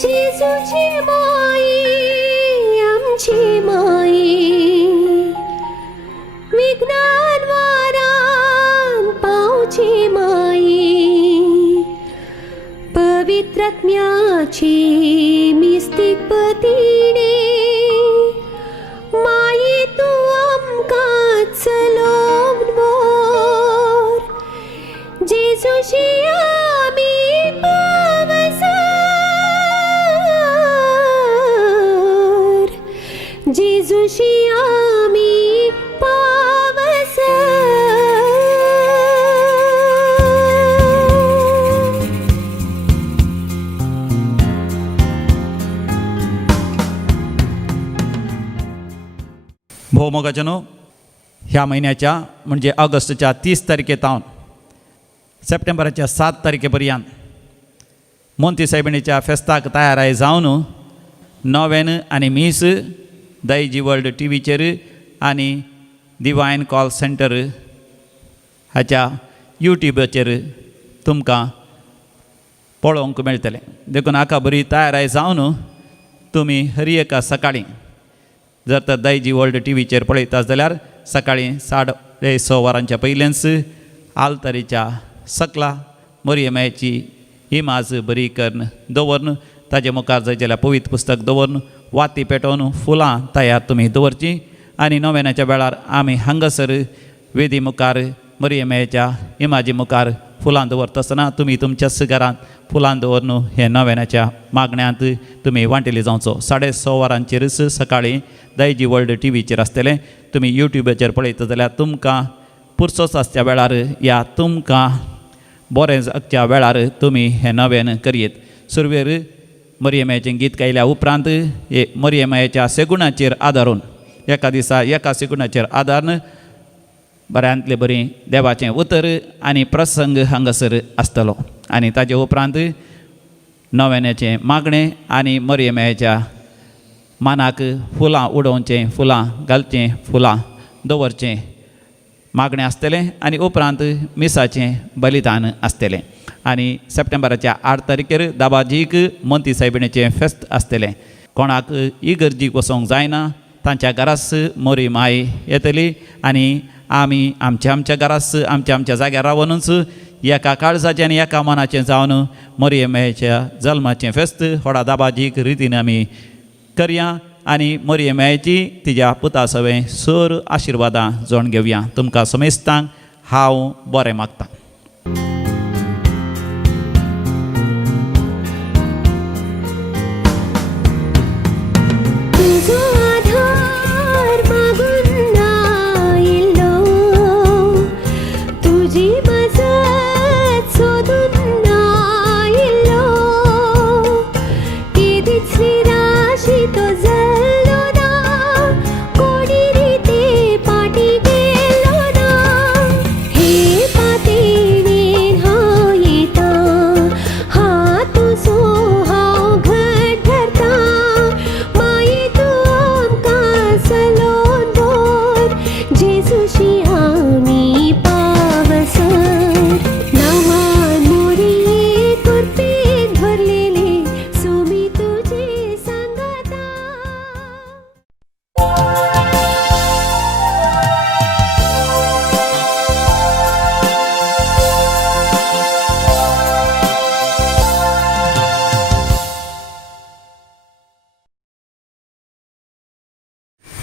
जेजूची माई आमची माई विज्ञान वारान पावची माई पवित्रात्म्याची मिस्तीक पतीने माई तू आमकां चलोवन व्हर जेजूची आमी पावसर जेजूची आमी पावसर भोवमोगाच्यानो ह्या महिन्याच्या म्हणजे ऑगस्टच्या 30 तारखेतावन सप्टेंबराच्या 7 तारखेपर्यंत मोंती सायबिणीच्या फेस्ताक तयाराय जावन नोवेन आनी मीस दैजी वर्ल्ड टीव्हीचेर आनी डिवायन कॉल सेंटर हाच्या यूट्यूबाचेर तुमकां पळोवंक मेळटलें. देखून हाका बरी तयाराय जावन तुमी हर एका सकाळीं जर तर दैजी वर्ल्ड टीव्हीचेर पळयतात जाल्यार सकाळीं 6:30 वरांच्या पयलेंच आलतारीच्या सकला मोरयेमाची इमाज बरी करून दवरून ताजे मुखार जाय जाल्यार पवित्र पुस्तक दवरून वाती पेटोवन फुलां तयार तुमी दवरची आनी नोवेनाच्या वेळार आमी हांगासर वेदी मुखार मोरयेमाच्या इमाजी मुखार फुलां दवरता आसतना तुमी तुमच्याच घरांत फुलां दवरून हे नोवेनाच्या मागण्यांत तुमी वांटेली जावचो. 6:30 वरांचेरच सकाळीं दैजी वर्ल्ड टीव्हीचेर आसतलें. तुमी यूट्यूबाचेर पळयता जाल्यार तुमकां पुरसोस आसच्या वेळार या तुमकां बरें जागच्या वेळार तुमी हें नवेन करयेत. सुरवेर मोरयेमाचें गीत गायल्या उपरांत हे मोरयेमाच्या सेगुणाचेर आदारून एका दिसा एका सेगुणाचेर आदारून बऱ्यांतले बरी देवाचें उतर आनी प्रसंग हांगासर आसतलो आनी ताजे उपरांत नोवेनाचें मागणें आनी मोरयेमाच्या मानाक फुलां उडोवचें फुलां घालचें फुलां दवरचें मागणें आसतलें आनी उपरांत मिसाचें बलिदान आसतलें. आनी सप्टेंबराच्या 8 तारखेर दाबाजीक मोंती सायबिणीचें फेस्त आसतलें. कोणाक इगर्जीक वचोंक जायना तांच्या घरास मोरी माय येतली आनी आमी आमच्या घरास आमच्या जाग्यार रावनूच एका काळजाचें आनी एका मनाचें जावन मोरयेमाच्या जल्माचें फेस्त व्हडा दाबाजीक रितीन आमी करया आनी मोरयेमाची तिच्या पुता सवें सर आशिर्वादां जोड घेवया. तुमकां समेस्तांक हांव बरें मागतां.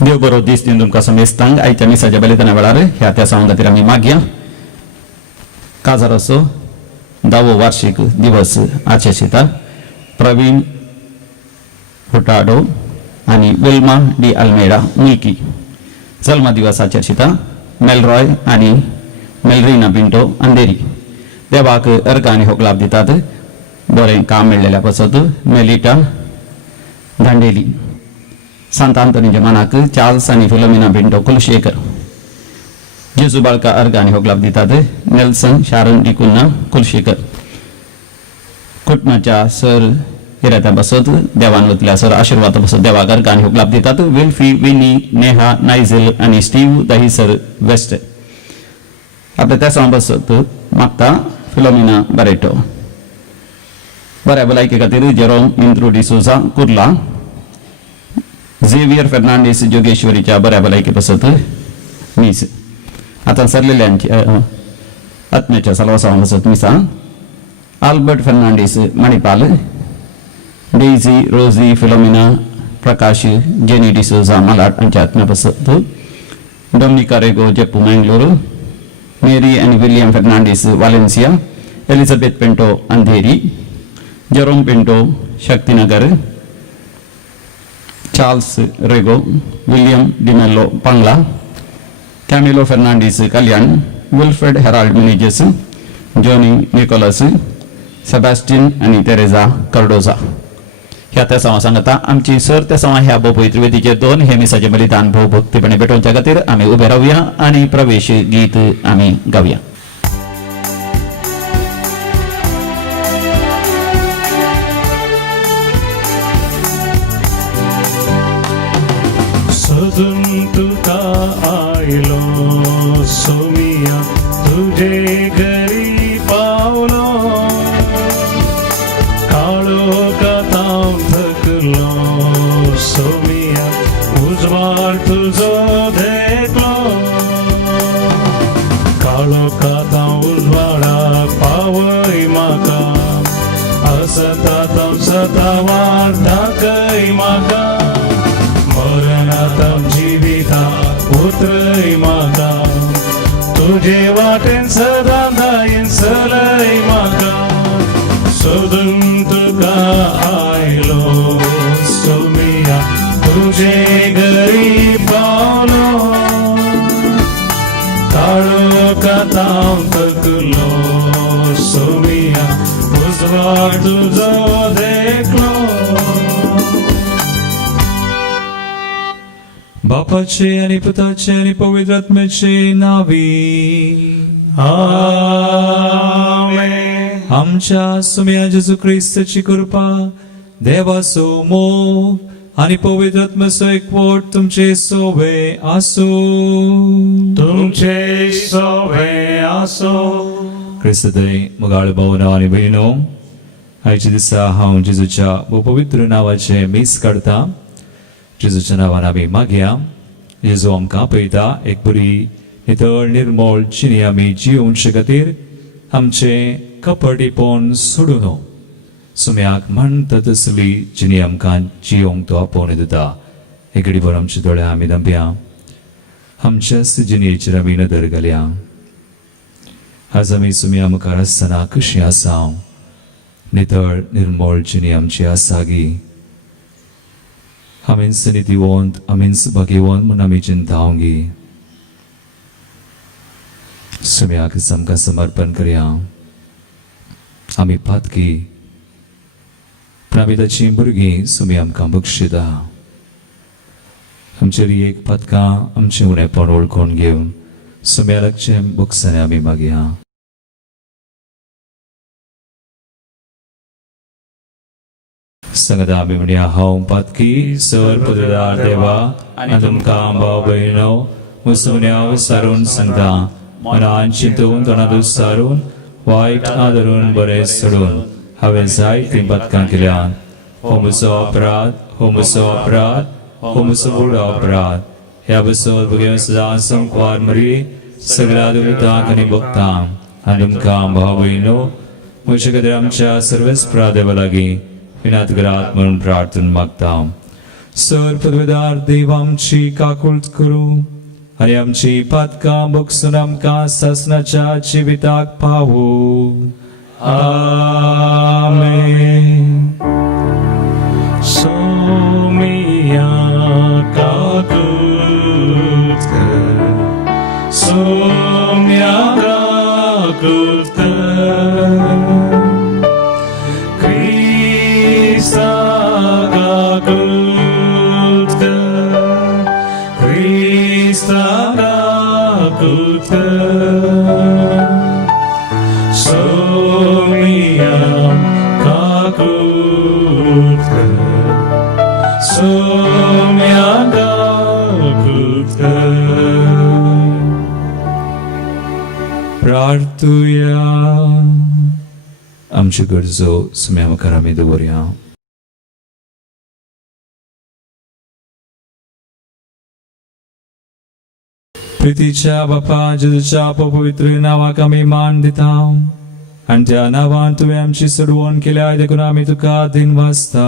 देव बरो दीस दिन तुमकां समेस्तांक आयच्या मिसाच्या बलिदाना वेळार ह्या त्या सवां खातीर आमी मागया. काजाराचो 10वो वार्षिक दिवस आचेशिता प्रवीण हुटाडो आनी विल्मा डी अल्मेडा मुल्की. जल्म दिवस आचेशिता मेलरॉय आनी मेलरीना पिंटो अंधेरी. देवाक अर्घ आनी होगलाप दितात. बरें काम मेळ्ळेल्या पासत मेलिटा दांडेली. सांत आंतोनीच्या मनाक चार्ल्स आनी फिलोमिना पिंटो कुलशेकर. जेजू बाळका अर्घ आनी होगलाप दितात. नेल्सन शारन डिकुन्ना कुलशेकर. कुटुंबाच्या सर हिरात्या बसत देवान वतल्या सर आशिर्वाद बसत देवाक अर्घ आनी होगलाप दितात. विल्फी विनी नेहा नायझेल आनी स्टीव दहीसर वेस्ट. आपल्या त्या बसत मागता फिलोमिना बरेटो. बऱ्या भलायके खातीर जेरोम इंद्रू डिसोजा कुर्ला, झेवियर फेर्नांडीस जोगेश्वरीच्या बऱ्या भलायके पासत मीस. आता सरलेल्यांची आत्म्याच्या सलवासांक पासत मिसा आल्बर्ट फेर्नांडीस मणिपाल, डेझी रोझी फिलोमिना प्रकाश जेनी डिसोजा मलाड हांच्या आत्म्या पासत, डोमिनिका रेगो जेप्पू मंगळूर, मेरी एंड विलियम फेर्नांडीस वालेन्सिया, एलिझाबेथ पेंटो अंधेरी, जेरोम पेंटो शक्तिनगर, चार्ल्स रेगो, विलियम डिमेलो पंगला, कॅमिलो फेर्नांडीस कल्याण, विल्फ्रेड हेराल्ड मिनेजेस, जॉनी निकोलस, सेबॅस्टिन आणि तेरेजा कार्डोजा. ह्या त्या सवा सांगता आमची सर त्या सवा ह्या पवित्र वेदीचे 2 हे मिसाचे बलिदान भाऊ भक्तीपणे भेटवच्या खातीर आम्ही उभे राहूया आणि प्रवेश गीत आम्ही गाऊया. सजून तुका आयलो सोमिया तुझे घरी पावलो, काळो कथाम थकलो सोमिया उजवाड तुझो देखलो, काळो कथा उजवाडाक पावय म्हाका, असतातम सतावार दाखय म्हाका, मरणातम जिविता उतरय म्हाका, तुझे वाटेन सदा दायन चलय म्हाका, सोदून तुका आयलो सोमिया तुझे घरी पावलो, काळो कथाम थकलो सोमिया उजवाड तुझो देखलो. बापाचे आणि पुताचे आणि पवित्र आत्म्याचे नावी आमेन. आमच्या सुम्या जेजू ख्रिस्ताची कृपा, देवाचो मोग आणि पवित्र आत्म्याचो एकवट तुमचे सोबे आसो. तुमचे सोबे आसो. ख्रिस्तदय मुगाळ भावना आणि बहिणो, आयच्या दिसा हांव जेजूच्या पवित्र नावाचे मीस काढता. जेजूच्या नावान आमी मागया. जेजू आमकां पळयता एक बरी नितळ निर्मळ जिणी आमी जिवंचे खातीर आमचे कपटीपण सोडून सुम्याक म्हणटा तसली जिणी आमकां जिवंक तो आपोवन दिता. एक घडीभर आमचे दोळे आमी धांपया, आमच्याच जिणेचेर आमी नदर घालया. आज आमी सुम्या मुखार आसतना कशीं आसा, नितळ निर्मळ जिणी आमची आसा गी. आमीच नितीवंत, आमीच भाग्यवंत म्हूण आमी चिंतावंगी. सुम्याक आमकां समर्पण करया. आमी पातकी पूण आमी ताची भुरगीं सुमी आमकां बक्षिता. आमचेर एक पातकां आमचें उणेपण वळखून घेवन सुम्या लागचे बक्षांनी आमी मागया. संगता आमी म्हणया, हांव पातकी सर पदवीदार देवा आनी तुमकां भाव भयणो मुसुम्या विचारून सांगता, मनान चिंतून तोंडात विचारून वायट आदरून बरें सोडून हांवें जायतीं पातकां केल्यात. हो म्हजो अपराध, हो म्हजो अपराध, हो म्हजो व्हड अपराध. ह्या बसत भुरग्यां सदां संकवार मरी सगळ्या दुरितांक आनी भक्तांक आनी तुमकां भाव भयणो म्हजे खातीर आमच्या सर्वेस्परा देवा लागीं विनात करात म्हणून प्रार्थना मागता. सर पदवीदार देव आमची काकूळट करूं आनी आमची पातकां बक्षून आमकां सासणाच्या जिविताक पावूं. आमेन. सोमिया काकूळट कर, सोम्या काकूळट कर, आमची गरजो सुमी आमकां आमी दवरया. प्रितीच्या बापा जेजूच्या पवित्र नावाक आमी मान दिता आनी त्या नांवान तुवें आमची सोडवण केल्या देखून आमी तुका दिन वाजता.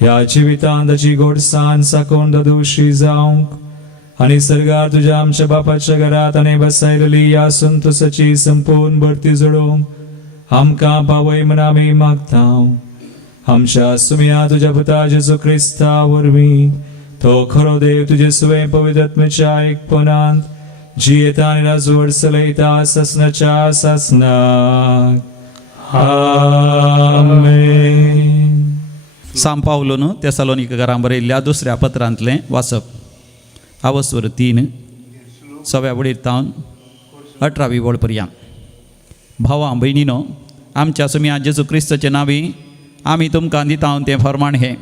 ह्या जिवितांत ताची गोडसाण साकोन दोशी जावंक आनी सर्गार तुज्या आमच्या बापाच्या घरात आनी बसायलेली ह्या संतोषाची संपूर्ण भरती जोडोवंक आमकां पावय म्हण आमी मागता. आमच्या सुमया तुज्या पुता जेजू क्रिस्ता वरवीं तो खरो देव तुजे सुवे पवित्र आत्म्याच्या एकपणांत जियेता आनी राजवट चलयता ससनाच्या ससनाक. आमेन. सांत पावलोन तेसालोनिकेकारांक बरयल्ल्या दुसऱ्या पत्रांतलें वाचप. आवस्वर 3 सव्या वडीर 18वी वळ पर्यंत. भावां भयणीनो, आमच्या सुमया जेजू क्रिस्ताचे नांवी आमी तुमकां दिता तें फर्माण हें.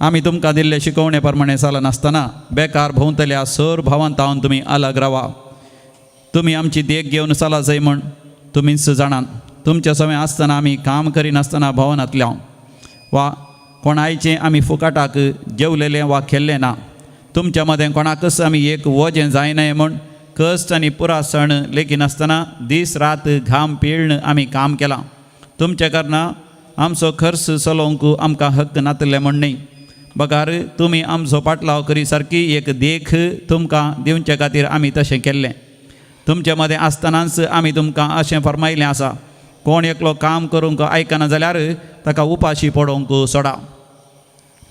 आमी तुमकां दिल्ले शिकवणे प्रमाणे चलनासतना बेकार भोंवतल्या सर भावांतावन तुमी अलग रावा. तुमी आमची देख घेवन चला जाय म्हण तुमीच जाणात. तुमच्या सवय आसतना आमी काम करिनासतना भवनांतल्या वा कोणायचें आमी फुकाटाक जेवलेलें वा खेल्लें ना. तुमच्या मदें कोणाकच आमी एक वजें जायनय म्हण कश्ट आनी पुरा सण लेगीत आसतना दीस रात घाम पिळन आमी काम केलां. तुमच्या कारणां आमचो खर्च चलोवंक आमकां हक्क नातले म्हण न्ही. बगार तुमी आमचो पाटलाव करी सारकी एक देख तुमकां दिवचे खातीर आमी तशें केल्लें. तुमचे मदें आसतनाच आमी तुमकां अशें फरमायलें आसा, कोण एकलो काम करूंक आयकना जाल्यार ताका उपाशी पडोवंक सोडा.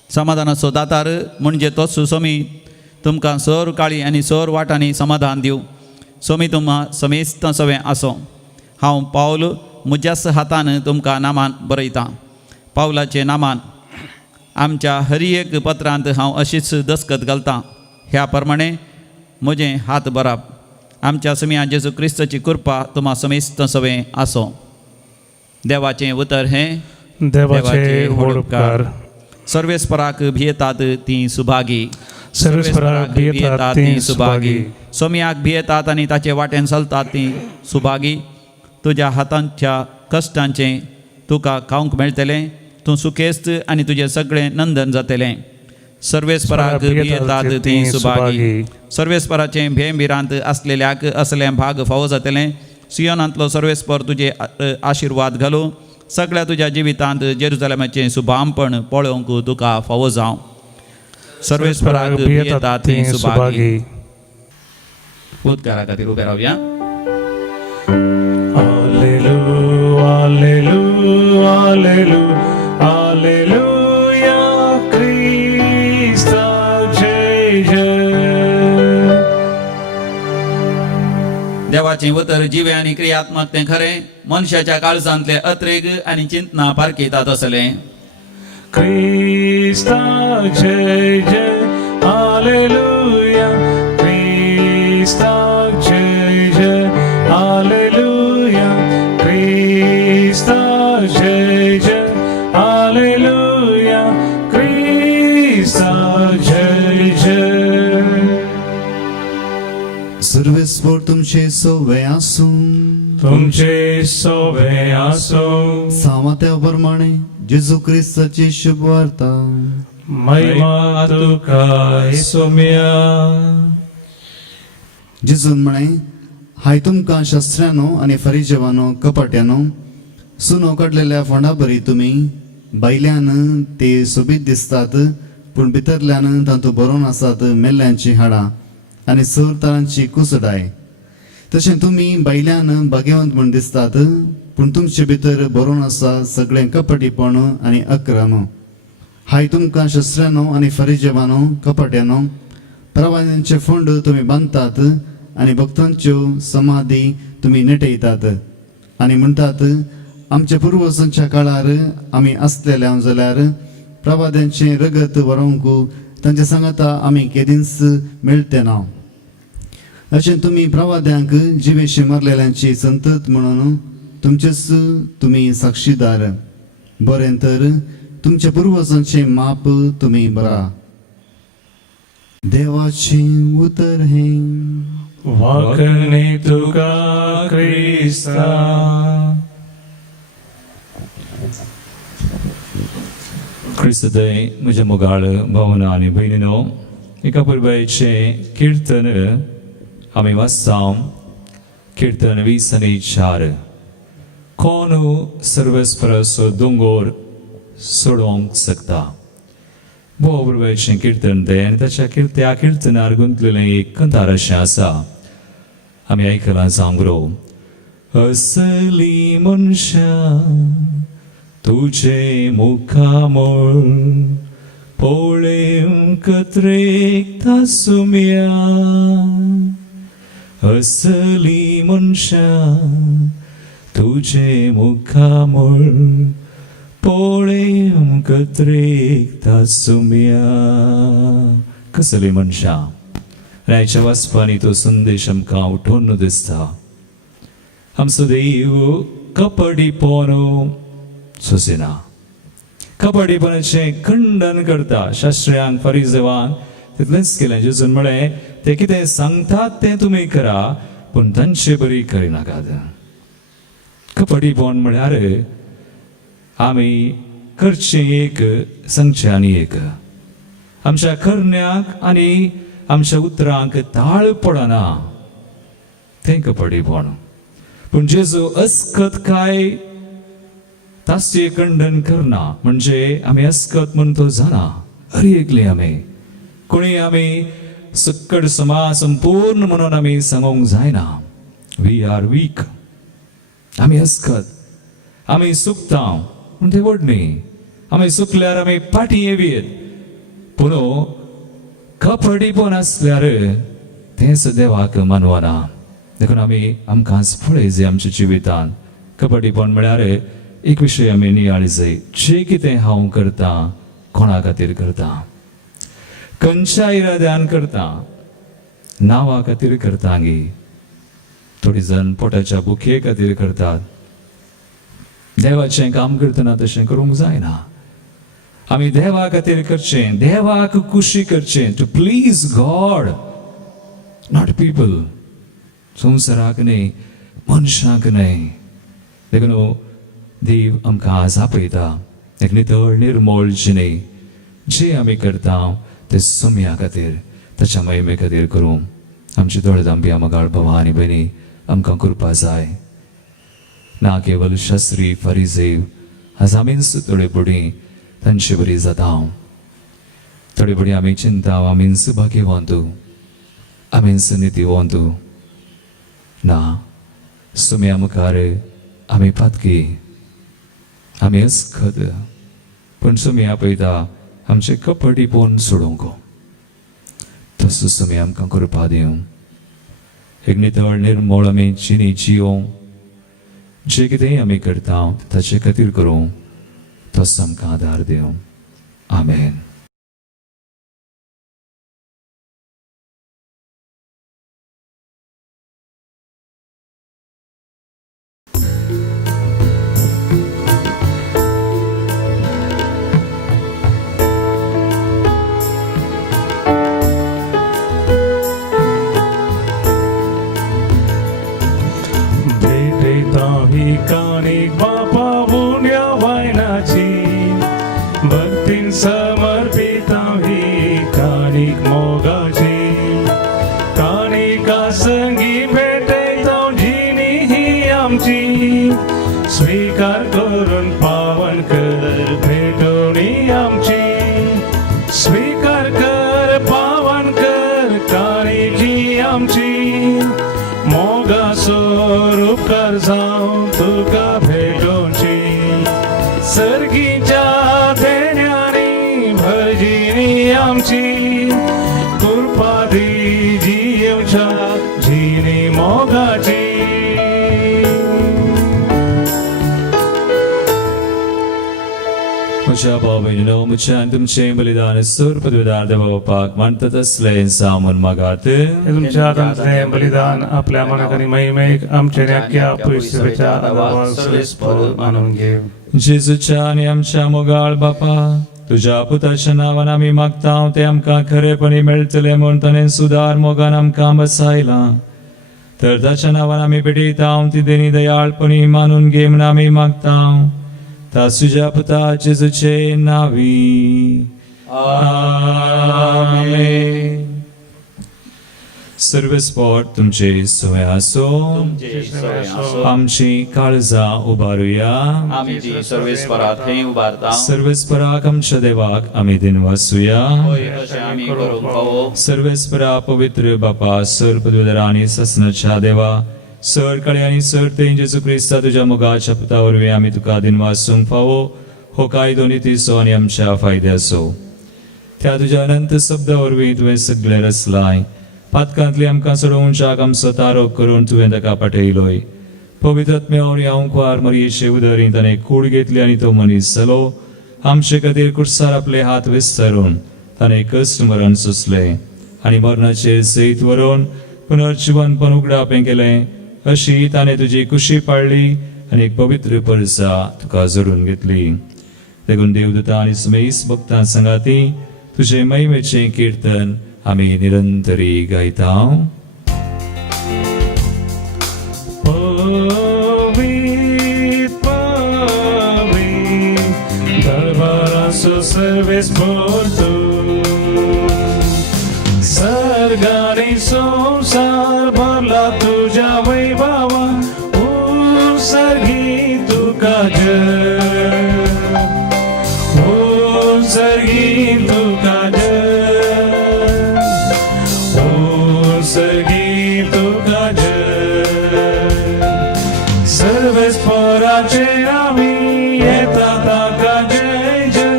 समाधानाचो दातार म्हणजे तोच सोमी तुमकां सर काळी आनी सर वाटांनी समाधान दिवं. सोमी तुमकां समेस्त सवें आसो. हांव पावल म्हज्याच हातान तुमकां नामान बरयतां. पावलाचे नामान आमच्या हर एक पत्रांत हांव अशीच दस्खत घालतां. ह्या प्रमाणे म्हजें हात बराब. आमच्या सुमया जेजू क्रिस्ताची कृपा तुम्हा समेस्त सवें आसो. देवाचें उतर हें देवाचे व्हड उपकार. सर्वेस्पराक भियेतात तीं सुभागी. सर्वेस्पराक भियेतात तीं सुभागी. सोमयाक भियेतात आनी ताचे वाटेन चलतात तीं सुभागी. तुज्या हातांच्या कश्टांचें तुका खावंक मेळटलें. तूं सुखेस्त आनी तुजें सगळें नंदन जातलें. सर्वेस्पराक भियेतात तीं सुभागी. सर्वेस्पराचें भेंबिरांत आसलेल्याक असलें भाग फावो जातलें. सियोनांतलो सर्वेस्पर तुजे आशिर्वाद घालूं. सगळ्या तुज्या जिवितांत जेरुसलेमाचें शुभामपण पळोवंक तुका फावो जावं. सर्वेस्पराक भियेतात तीं सुभागी. उद्गारा खातीर उबे रावया. Alleluia, alleluia, alleluia, alleluia, Krista जय जय. देवाचें उतर जिवे आनी क्रियात्मक तें खरें. मनशाच्या काळजांतले अत्रेग आनी चिंतना पारखीतात असलें. Krista जय जय, alleluia, Krista जय जय, alleluia, Krista जय जय, alleluia, Krista जय जय. सर्वेस्वर तुमचे सोवे आसूं. तुमचे सोवे आसूं. सामात्या प्रमाणे जेजू क्रिस्ताची शुभ वार्ता. महिमा तुका सोम्या. जेजून म्हणे, हाय तुमकां शास्त्रांनो आनी फरिजेवानो कपट्यानो, सुनो काडलेल्या फोंडा बरी तुमी. भायल्यान ते सोबीत दिसतात पूण भितरल्यान तातूंत बरोवन आसात मेल्ल्यांची हाडां आनी सर तरांची कुसडाय. तशें तुमी भायल्यान भाग्यवंत म्हूण दिसतात पूण तुमचे भितर बरोवन आसा सगळें कपटीपण आनी अक्रम. हाय तुमकां शास्त्रांनो आनी फरिजेवानो कपट्यानो, प्रवाद्यांचे फोंड तुमी बांदतात आनी भक्तांच्यो समाधी तुमी नेटयतात आनी म्हणटात, आमच्या पुर्वजांच्या काळार आमी आसलेल्या जाल्यार प्रवाद्यांचे रगत व्हरोवंक तांच्या सांगाता आमी केदींच मेळटे ना. अशें तुमी प्रवाद्यांक जिवेशी मारलेल्यांची संतत म्हणून तुमचेच तुमी साक्षीदार. बरें तर तुमच्या पुर्वजांचे माप तुमी बरा. देवाचें उतर हें. वाकणे तुका क्रिस्ता. क्रिस्तदय म्हज्या मोगाळ भावना आनी भयणीनो, एका पुरबायेचें किर्तन आमी वाचता. किर्तन 20:4. कोण सर्वेस्पराचो दोंगोर सोडोवंक शकता. भोव पुरबायेचें किर्तन तें आनी त्या किर्तनार गुंतलेलें एक कंतार अशें आसा. आमी आयकलां सांगरो. असली मनशा तुझे मुखामोळ पळोवंक त्रेकता सुम्या. असली मनशा तुझे मुखामोळ पळोवंक त्रेकता सुम्या. कसली मनशा. आयच्या वाचपांनी तो संदेश आमकां उठोवन दिसता. आमचो देव कपडीपण सोंसिना. कपडीपणाचें खंडन करता. शास्त्र्यांक फरिसेवांक तितलेंच केलें. जेजून म्हळें ते कितें सांगतात तें तुमी करा, पूण तांचे बरी करिनाकात. कपडीपण म्हळ्यार आमी करचें एक, सांगचें आनी एक. आमच्या करण्याक आनी आमच्या उतरांक ताळ पडना तें कपडीपण. पूण जेजू अस्खत काय ताचे खंडन करना. म्हणजे आमी अस्खत म्हूण तो जाणा. अरियेकली आमी कोणी आमी सक्कड समाज संपूर्ण म्हणून आमी सांगूंक जायना. We are weak. आमी अस्खत. आमी सुकता पूण ते व्हडणी. आमी सुकल्यार आमी पाटी येवीत. पूण कपडीपण आसल्यार तेंच देवाक मानवना. देखून आमी आमकांच पळय जे आमच्या जिवितांत कपडीपण म्हळ्यार एक विशय आमी नियाळी जाय. जे कितें हांव करता कोणा खातीर करता. खंयच्या इराद्यान करता. नांवा खातीर करता गी. थोडी जाण पोटाच्या भुके खातीर करतात. देवाचें काम करतना तशें करूंक जायना. आमी देवा खातीर करचें, देवाक खुशी करचें, to please God, not people. संवसाराक न्हय, मनशांक न्हय. देखून देव आमकां आज आपयता एक नितळ निर्मळ जिणे. जे आमी करता ते सुम्या खातीर, ताच्या महिमे खातीर करूं. आमची दोळधांबी मोगाळ भावां आनी भयणी आमकां करपा जाय. ना केवल शास्त्री फरिसेव. आज आमीच थोडी बुडी तांची बरी जाता. थोडी बुडी आमी चिंता आमीच भाग्यवंतू, आमीच नितीवंतू. ना, सुम्या मुखार आमी पातकी, आमी अस्खत. पूण सुम्या पळयता आमचे कपडीपण सोडूंक. तसो सुम्या आमकां करपा दिवं. एक नितळ निर्मळ आमी जिणी जियों. जे कितेंय आमी करता ताचे खातीर करूं. तसो आमकां आदार दिवं. आमेन. कानिक बापा बुन्या वायनाची भक्तीन समर्पिता ही कानिक मोगाची. कानिका संगी भेटयता जिणी ही आमची. स्वीकार करून पावन कर भेटोणी आमची. स्वीकार कर पावन कर कानिकी आमची. मोगाचो उपकार जावं तुका भेटोवची. सर्गीच्या देण्यानी भजिनी आमची. कृपा दी जियेवच्या जिणी मोगाची. म्हज्या भाव भयणीनो, म्हज्यान तुमचें बलिदान सर्पद्वेदार देवा बापाक मानतात असलें सामून मागात. तुमच्या आमचें बलिदान आपल्या मनाक आनी महिमेक आमचे नेक्या पयसुच्या आदारान मानून घेव. जेजूच्या आनी आमच्या मोगाळ बापा, तुज्या पुताच्या नांवान आमी मागता ते आमकां खरेपणी मेळटले म्हूण ताणें सुदार मोगान आमकां बसयलां. तर ताच्या नांवान आमी पेटयता ती देणी दयाळपणी मानून घे म्हूण आमी मागता. तासुजा पुता जेजूचे नावी आमेन. सर्व स्पॉट तुमचे सोय असो. आमची काळजा उबारूया. आमी ती सर्वेस्पराक थंय उबारता. सर्वेस्पराक आमच्या देवाक आमी दिनवासूया. अशें आमी करूंक फावो. सर्वेस्परा पवित्र बापा सर पदवीधर आणि ससनाच्या देवा सर कळे आणि सर ते जेजू क्रिस्ता तुझ्या मुगाच्या पुता वरवीं आमी तुका दिनवासूंक फावो. हो कायदो नितीचो आनी आमच्या फायद्याचो. त्या तुझ्या अनंत शब्दा वरवीं तुवें सगळे रचलाय. पातकांतली आमकां सोडोवच्याक आमचो तारोप करून तुवें ताका पाठयलोय. पवित्रत्म्यावरी हांव कुंवार मरयेचे उदरीं ताणें कूड घेतली आनी तो मनीस जालो. आमचे खातीर कुडसार आपले हात विस्तारून ताणें कश्ट मरण सोंसलें आनी मरणाचेर सैत व्हरून पुनर्जीवनपण उगडापें केलें. अशी ताणें तुजी कुशी पाळली आनी एक पवित्र परसा तुका जोडून घेतली. देखून देवदूता आनी सुमेस भक्तां संगाती तुजे महिमेचें कीर्तन आमी निरंतरी गायता. सर्वेस पोर्तू सर्गाने संसार भरला तुझ्या वैभवा. सर्गी तुका जय. सर्गी तुका जय. सर्गी तुका जय. सर्वेस पराचे आमी येता ताका जय जय.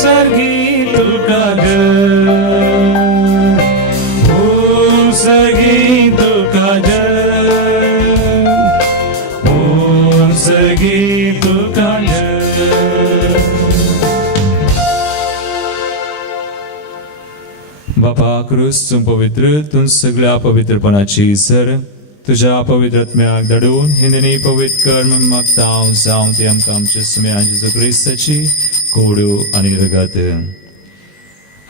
सर्गी तुका जय. सर्गी तुका जय. सर्गी तुका जय. बापा क्रूस तूं पवित्र तूं सगळ्या पवित्रपणाची सर तुझ्या पवित्रत्म्याक धाडून हिंदनी पवित्र कर्म मागता हांव जावं ती आमकां आमच्या सुम्या जेजू क्रिस्ताची कोडू आनी रगत.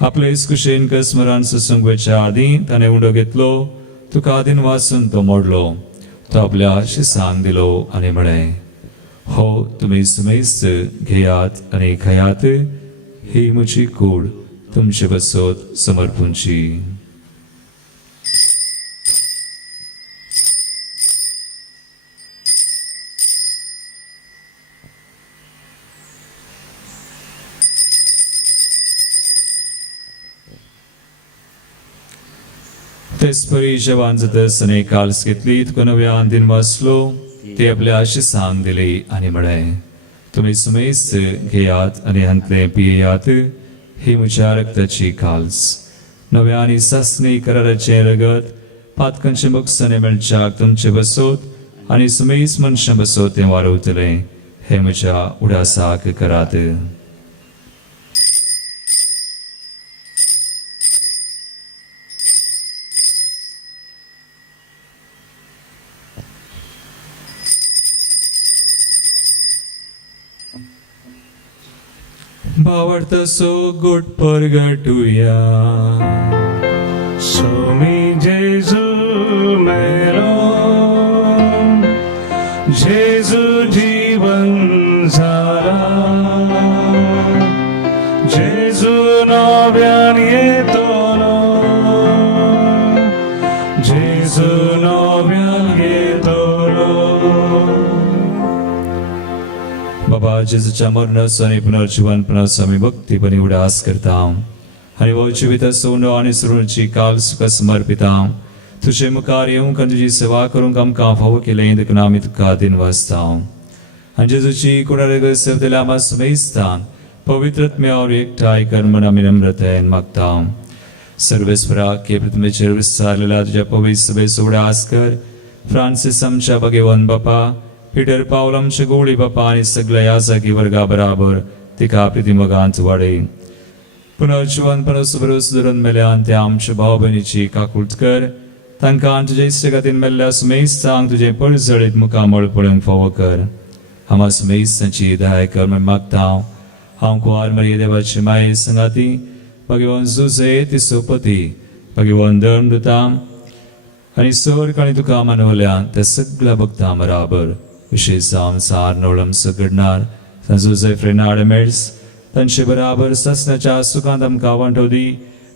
आपले कुशेन कसमरान सुसंगवेच्या आदीं ताणें उंडो घेतलो. तुका आदीन वाचून तो मोडलो. तो आपल्या शिसांक दिलो आनी म्हळें हो तुमी सुमेस्त घेयात आनी खायात. ही म्हजी कूड तुमचे बसत समर्पूंची. तेचपरी जेवण जातस अनेक काल्स घेतली तुका नव्यान दिन वाचलो. ते आपल्या शिसांक दिली आनी म्हळें तुमी सुमेस्त घेयात आनी हांतले पियेयात. ही म्हज्या रक्ताची काल्स नव्या आनी सासणी कराराचें रगत पातकांचे मोक्षाने मेळच्याक तुमचे बसोत आनी सुमेस मनशां बसोत तें वारवतलें. हे म्हज्या उडासाक करात. भावार्थ सो गुट परगटुया. सोमी जेजू मेरो जेजू जीवन झाला. जेजू नव्यान येतलो. जेजू नव्यान येतलो. बाबा जेजूच्या मरणाचो आनी पुनर्जीवनपणाचो आमी भक्तीपणी उडास करता आनी हो जिवीत सोनो आनी सृणची काल सुखा समर्पिता. तुजे मुखार येवंक आनी तुजी सेवा करूंक आमकां फावो केलें देखून आमी तुका दिनवासता. आनी जेजूची कुणारे सेवतेल्या आमा सुमेस्तान पवित्रत्म्यावर एकठांय कर म्हण आमी नम्रतायेन मागता. सर्वेस्पराक हे पृथ्वीचेर विस्तारलेल्या तुज्या पवित्र सभेचो उडास कर. फ्रांसीस आमच्या भगेवन बापा पीटर पावल आमचे गोळी बापा आनी सगळ्या याजकी वर्गा बराबर तिका प्रितीमगांत वाडय. पुनर्जीवनपणाचो भरोस धरून मेल्यान त्या आमच्या भाव भयणीची काकूट कर. तांकां तुजे इश्टगतीन मेल्ल्या सुमेस्तांक तुजे पळजळीत मुखामळ पळोवंक फावो कर. आमा सुमेस्तांची दया कर म्हण मागता. हांव कुंवार मरिये देवाची माये संगाती भगवान जुजे तिचो पती भगवान धर्मदूता आनी सर काणी तुका मानवल्या त्या सगळ्या भक्तां बराबर विशेष संसार नोळम सुगडणार संजुजे फ्रेनाड मेळ्स तांचे बराबर ससनाच्या सुखांत आमकां वांटोदी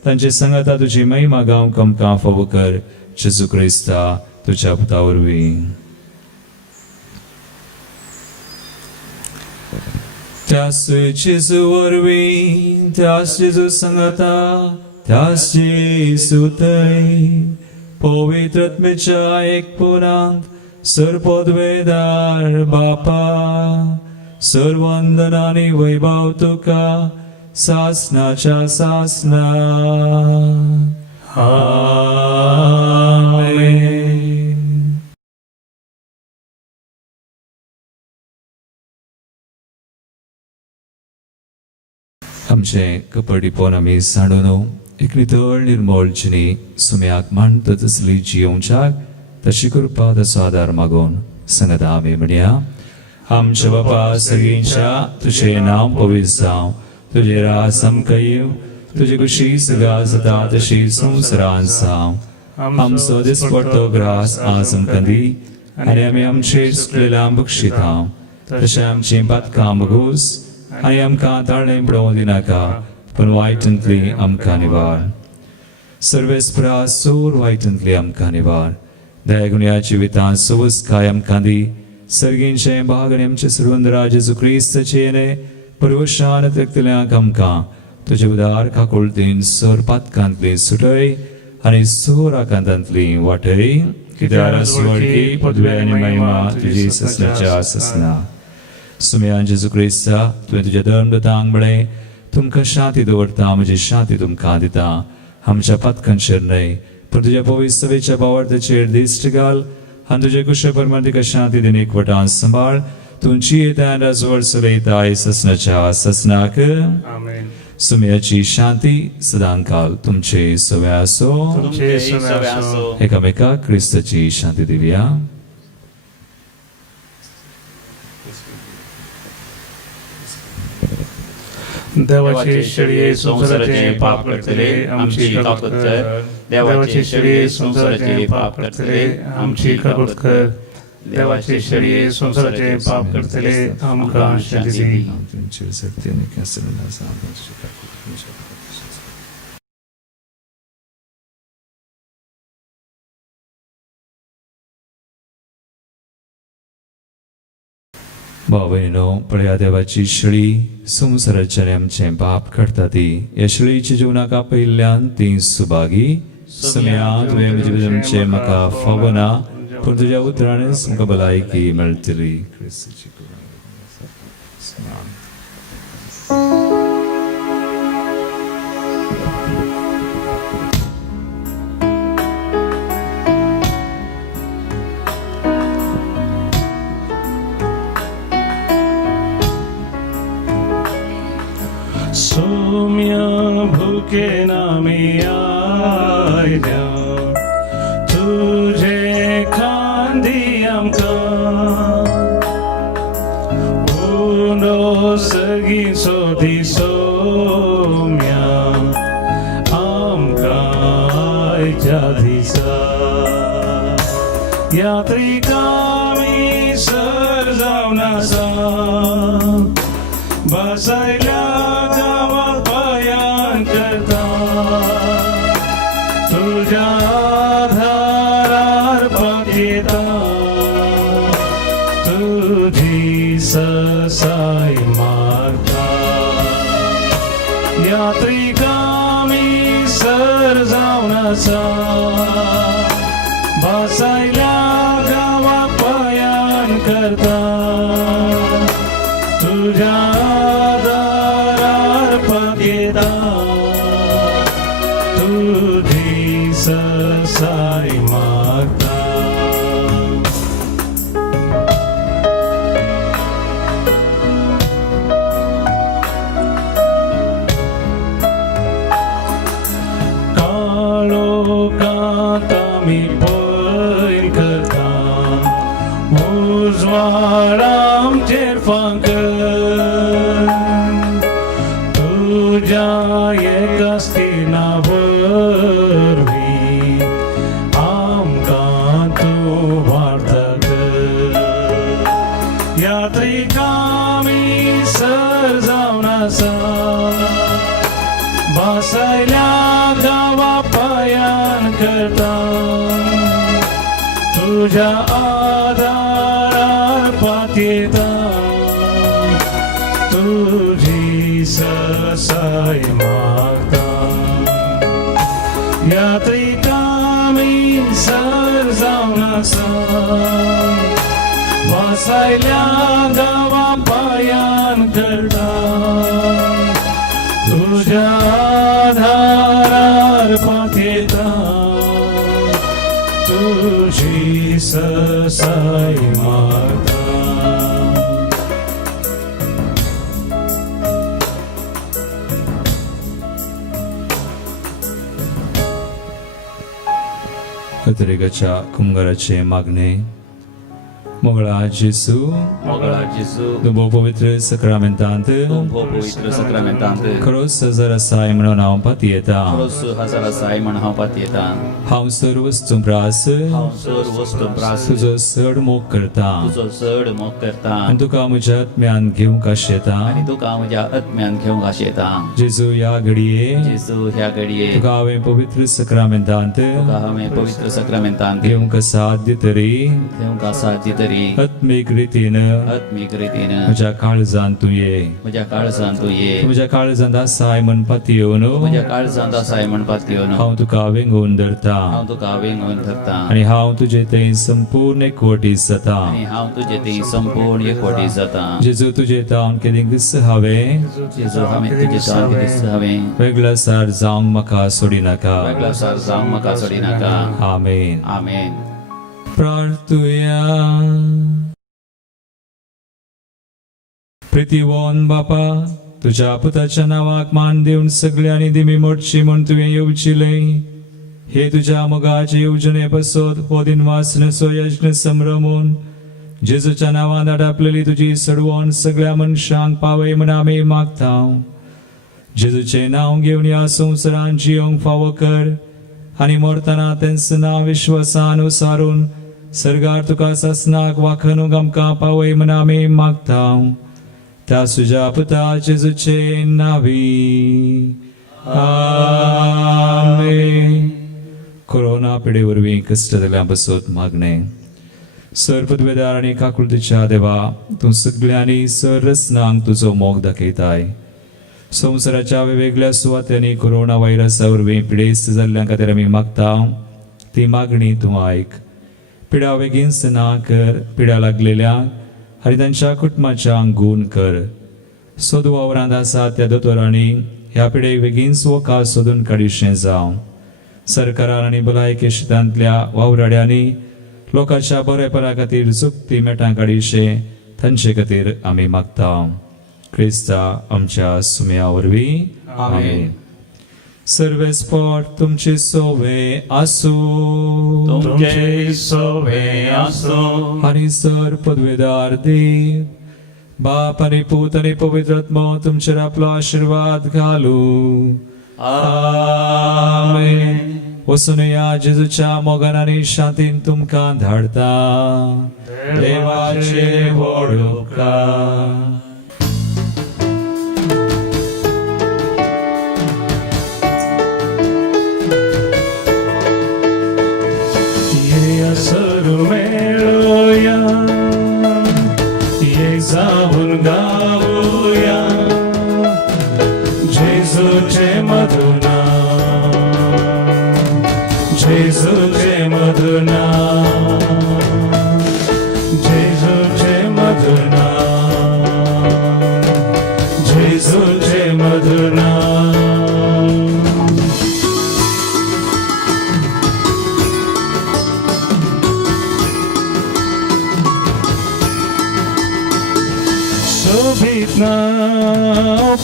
तांचे संगता तुजी महिमा गावंक आमकां फावो कर जेजू क्रिस्ता तुज्या पुता वरवीं त्याच जेजू वरवीं त्याच जेजू संगता त्याच जेजू थंय पवित्र आत्मेच्या एकपुरांत सर्पोद्वेदार बापा सर्वंदनानी वैभव तुका सासनाच्या सासना आमेन. आमचे कपडी पोन आमी सांडून एक नितळ निर्मळ जिणी सुम्याक मांडता तसली जियोवच्याक तशी कृपा तसो आदार मागून सांगता आमी म्हणया आमच्या बापा सगळींच्या तुझे नाव पवित्र जावं तुझे रास आमकां येव तुझी कुशी सगळा जाता तशी संवसारांत जावं आमचो दिसपडटो ग्रास आज आमकां दी आनी आमी आमचेर सुकलेल्या बक्षिता तशें आमची पातकां बगूस आनी आमकां ताळणें पडोवं दिनाका पण वायटांतली आमकां निवार सर्वेस्परा सोर वायटांतली आमकां निवार दयागुण्या जिवितांत सोवस्काय आमकां दी सर्गींचे भाग आनी आमचे सर्वंदरा जेजू क्रिस्ताचे येणे परवशान त्यक्तल्यांक आमकां तुजे उदार काकुळतीन सोर पातकांतली सुटय आनी सोर आकांतांतली वाटय कित्याक सुवर्गी पदवे आनी महिमा तुजी ससनाच्या ससना सुम्या जेजू क्रिस्ता तुवें तुज्या धर्मदूतांक म्हळें तुमकां शांती दवरता म्हजी शांती तुमकां दिता आमच्या पातकांचेर न्हय पण तुज्या पवित्र सभेच्या बावर्थाचेर दिश्ट घाल आनी तुजे कुशे परमार्थीक शांती दिन एकवटान सांबाळ तुमची येता राजवड चलयता ससनाच्या ससनाक आमेन. सुम्याची शांती सदांकाल तुमचे सवे आसो एकामेकाक क्रिस्ताची शांती दिवया. देवाची शेळये संसाराचे पाप करतले आमची काकूत कर. देवाची शेळये संसाराचे पाप करतले आमची काकूत कर. देवाची शेळये संसाराचे पाप करतले आमकां शांती दी. भावनो पळया देवाची शेळी संवसाराच्यान आमचे पाप करता ती ह्या शेळीच्या जिवनाक आपयल्ल्यान ती सुभागी सुम्या तुवें म्हजे जन्मचे म्हाका फावो ना पूण तुज्या उतरानच म्हाका भलायकी मेळटली. सोम्या भुके नामी आयल्या तुझे खांदी आमकां उनो सगळी सोदी सोम्या आमकां आयच्या दिसा यात्रिकामी सर जावन आसा बसायल्या गांवांत बयान करता तुज्या आधारार पातयता तुजी ससाय मागता यात्रिकामी सर जावन आसा बसायल्या गांवांत बयान करता तुझ्या आधारार पातयता तुझी ससाय मागता. काळोखांत आमी पैर करता उजवाड आमचेर फांकर जावन आसा बसायल्या गावा पायान करता तुझ्या आधारार पातयेता तुझी ससाय मागता यात्री कामी सर जावन आसा बसायल्या गावा पायान करता तुझ्या आधारार पातयेता तुझी ससाय मागता अतिरेकाच्या कुंभाराचे मागणे मोगळा जेसू मोगळा जेसू तुमो पवित्र सक्रमेंतांत तुमो पवित्र सक्रमेंतांत खरोस हजार साय म्हणून हांव पातयेता खरोस हजार साय म्हण हांव पातयेता हांव सर वस्तू प्रास हांव सर वस्तू प्रास तुजो चड मोग करता तुजो चड मोग करता आनी तुका म्हज्या आत्म्यान घेवंक आशेता आनी तुका म्हज्या आत्म्यान घेवंक आशेता जेजू ह्या घडये जेसू ह्या घडये तुका हांवें पवित्र सक्रमेंतांत तुका हांवें पवित्र सक्रमेंतांत घेवंक साध्य तरी घेवंक साध्य तरी आत्मीक रितीन आत्मीक रितीन म्हज्या काळजांत तूं ये म्हज्या काळजांत तूं ये म्हज्या काळजांत आसाय म्हणपात येवन म्हज्या काळजांत आसाय म्हणपाक येवन हांव तुका वेंगून धरता हांव तुका वेंगून धरता आनी हांव तुजे थंय संपूर्ण एकवटीत जाता आनी हांव तुजे थंय संपूर्ण एकवटीत जाता जेजू तुजे तावन कितें दिस हांवें जेजू हांवें तुजे तावन दिस हांवें वेगळा सार जावंक म्हाका सोडिनाका वेगळा सार जावंक म्हाका सोडिनाका आमेन आमेन प्रार्थुया प्रितीवोन बापा तुझ्या पुताच्या नावाक मान देऊन सगळ्यांनी दिमी मोडची म्हूण तुवें येवचिलें हे तुझ्या मोगाचे येवजणे पसत हो दिनवास नसो यज्ञ संभ्रमून जेजूच्या नांवान आडापलेली तुजी सडवण सगळ्या मनशांक पावय म्हण आमी मागता जेजूचें नांव घेवन ह्या संवसारांत जियोंक फावो कर आनी मरतना तेंच नांव विश्वासान उसारून सर्गार तुका सासनाक वाखणूक आमकां पावय म्हण आमी मागता त्या सुजा पुता जेजूचे नावी आमेन कोरोना पिडे वरवीं कश्ट जाल्ल्या बसत मागणे सर पदवेदार आनी काकुळतीच्या देवा तूं सगळ्यांनी सर रसनांक तुजो मोग दाखयताय संवसाराच्या वेगवेगळ्या सुवात्यांनी कोरोना व्हायरसा वरवीं पिडेस्त जाल्ल्या खातीर आमी मागता ती मागणी तूं आयक पिडा बेगीनच ना कर पिड्या लागलेल्या आनी तांच्या कुटुंबाच्यांक गूण कर सोद वावरांत आसा त्या दोतोरांनी ह्या पिडेक बेगीनच वखद सोदून काडिशें जावं सरकारान आनी भलायकी क्षेत्रांतल्या वावराड्यांनी लोकांच्या बरेपणा खातीर चुकती मेटां काडिशें तांचे खातीर आमी मागता क्रिस्ता आमच्या सुमया वरवीं आमेन सर्वेस्पोट तुमचे सोवे आसूं तुमचे सोवे आसूं आनी सर पदवेदार देव बाप आनी पूत आनी पवित्र आत्मा तुमचेर आपलो आशीर्वाद घालूं आमेन वचून या जेजूच्या मोगान आनी शांतीन तुमकां धाडटा देवाचे व्हड उपकार मेळूया ये जाऊन गाऊया जेजूचे मधुना जेजूचे मधुना जेजूचे मधुना जेजूचे मधुना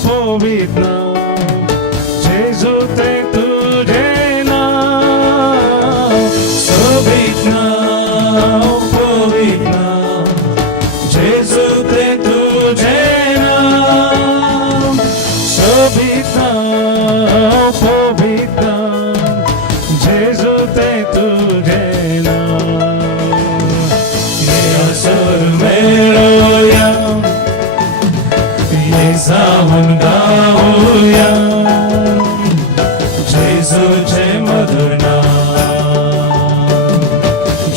Povit na Jezu te tuje na Povit na Povit na Jezu te tuje na Povit na Povit na Jezu te tuje na Ye asur mero ya Ye sa जाऊन गाऊया जेजूचे मधुर नाम,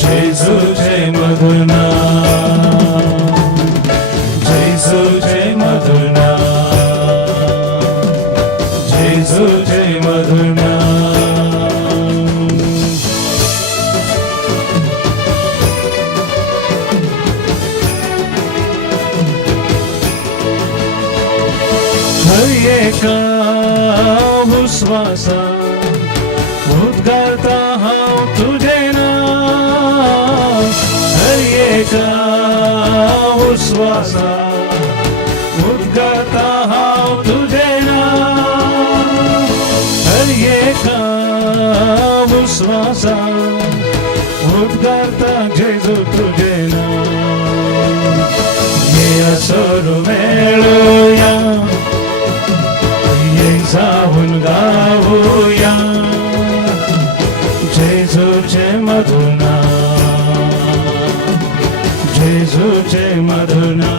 जेजूचे मधुर नाम, जेजूचे मधुर नाम, जेजूचे मधुर नाम. हर एका विश्वासा उद्गारता हांव तुझे नाम, हर एका विश्वासा उद्गारता हांव तुझे नाम, हर एका विश्वासा उद्गारता जेजू तुझे नाम. ये असुर मेळूया जाऊन गाऊया जेजूचे मधुर नाम, जेजूचे मधुर नाम.